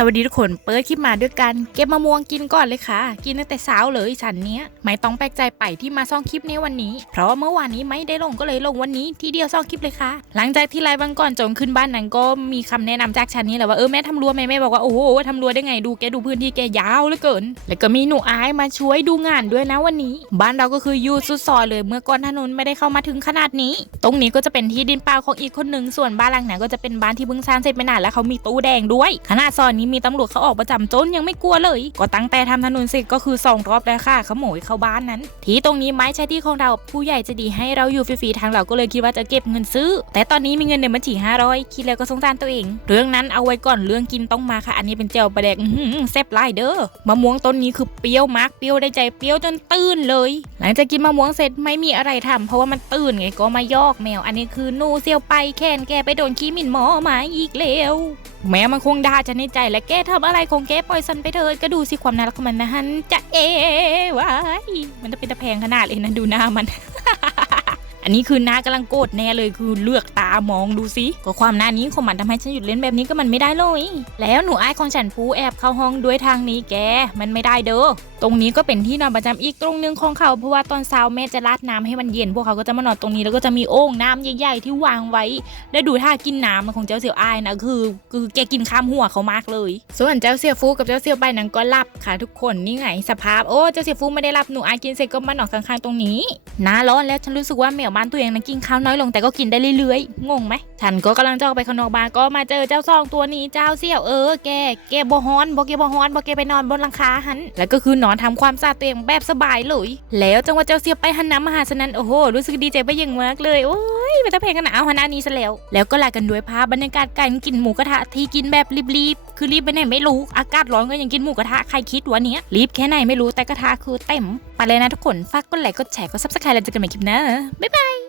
สวัสดีทุกคนเปิดคลิปมาด้วยกัน เก็บมะม่วงกินก่อนเลยค่ะ กินตั้งแต่เช้าเลยฉันเนี้ยไม่ต้องแปลกใจไปที่มาซ่องคลิปในวันนี้ เพราะว่าเมื่อวานนี้ไม่ได้ลงก็เลยลงวันนี้ทีเดียวซ่องคลิปเลยค่ะ หลังจากที่ไลฟ์วันก่อนจงขึ้นบ้านนั้นก็มีคำแนะนำจากฉันนี่แหละว่าเออแม่ทำรั้วแม่แม่บอกว่าโอ้โหทำรั้วได้ไงดูแกดูพื้นที่แกยาวเหลือเกิน แล้วก็มีหนูอายมาช่วยดูงานด้วยนะวันนี้ บ้านเราก็คืออยู่สุดซอยเลย เมื่อก่อนถนนไม่ได้เข้ามาถึงขนาดนี้ ตรงนี้ก็จะเป็นที่ดินเปล่าของอีกคนหนึ่งส่วนบ้านหลังนั้นก็จะเป็นบ้านที่เพิ่งสร้างเสร็จไม่นานแล้วเขามีตู้แดงด้วยขนาดซอยนี้มีตำรวจเขาออกประจำจนยังไม่กลัวเลย ก็ตั้งแต่ทำถนนเสร็จก็คือสองรอบแล้วค่ะขโมยเข้าบ้านนั้น ที่ตรงนี้ไม้ใช่ที่ของเราผู้ใหญ่จะดีให้เราอยู่ฟรีๆทางเราก็เลยคิดว่าจะเก็บเงินซื้อ แต่ตอนนี้มีเงินในบัญชี500คิดแล้วก็สงสารตัวเอง เรื่องนั้นเอาไว้ก่อนเรื่องกินต้องมาค่ะ อันนี้เป็นเจลประแดกแซ่บไล่เด้อมะม่วงต้นนี้คือเปรี้ยวมากเปรี้ยวได้ใจเปรี้ยวจนตื่นเลย หลังจากกินมะม่วงเสร็จไม่มีอะไรทำเพราะว่ามันตื่นไงก็มายอกแมว อันนี้คือนูเซียวไปแคนแกไปโดนขี้หมิ่นหมอมาอีกแล้วแม้มันคงด่าจะในใจและแกทำอะไรคงแกปล่อยซันไปเถิดก็ดูสิความน่ารักของมันนะฮันจะเอวายมันจะเป็นตะแพงขนาดเลยนะดูหน้ามัน อันนี้คือหน้ากำลังโกรธแน่เลยคือเลือกตามองดูสิก็ความหน้านี้ของมันทำให้ฉันหยุดเล่นแบบนี้ก็มันไม่ได้เลย แล้วหนูไอ้ของฉันปูแอบเข้าห้องด้วยทางนี้แก มันไม่ได้เด้อตรงนี้ก็เป็นที่นอนประจำอีกตรงหนึงของเขาเพราะว่าตอนเช้าแม่จะราดน้ำให้มันเย็นพวกเขาก็จะมานอนตรงนี้แล้วก็จะมีโอ่งน้ำใหญ่ๆที่วางไว้ได้ดูท่ากินน้ำของเจ้าเสี่ยวอายนะคือ คือแกกินข้ามหัวเขามากเลย ส่วนเจ้าเสี่ยวฟูกับเจ้าเสี่ยวใบนั้นก็หลับค่ะทุกคนนี่ไงสภาพโอ้เจ้าเสี่ยวฟูไม่ได้หลับหนูอายกินเสร็จก็มานอนข้างๆตรงนี้น้าร้อนแล้วฉันรู้สึกว่าแมวบ้านตัวเองนั้นกินข้าวน้อยลงแต่ก็กินได้เรื่อยๆ งงไหม ฉันก็กำลังจะออกไปข้างนอกบ้านก็มาเจอเจ้าซองตัวนี้เจ้าเสี่ยวเออแกแกบฮอนบอกแกบฮอนบอกแกไปนอนบนหลังคาหัน แล้วก็คือนอนทำความสะอาดตัวเองแบบสบายเลย แล้วจังหวะเจ้าเสี่ยวไปหันน้ำมาหาฉันนั้นโอ้โหรู้สึกดีใจไปอย่างมากเลยโอ้ ยมันจะเพลงกันหนาวหันหน้านี้ซะแล้ว แล้วก็ลากันด้วยภาพบรรยากาศการกินหมูกระทะที่กินแบบรีบๆ คือรีบไปไหนไม่รู้ อากาศร้อนก็ยังกินหมูกระทะใครคิดวะเนี้ยรีบแค่ไหนไม่รู้แต่กระทะคือเต็ม ไปเลยนะทุกคน ฝากกดไลค์ กดแชร์ กดซับสไครต์แล้วเจอกันใหม่คลิปหน้าบ๊ายบาย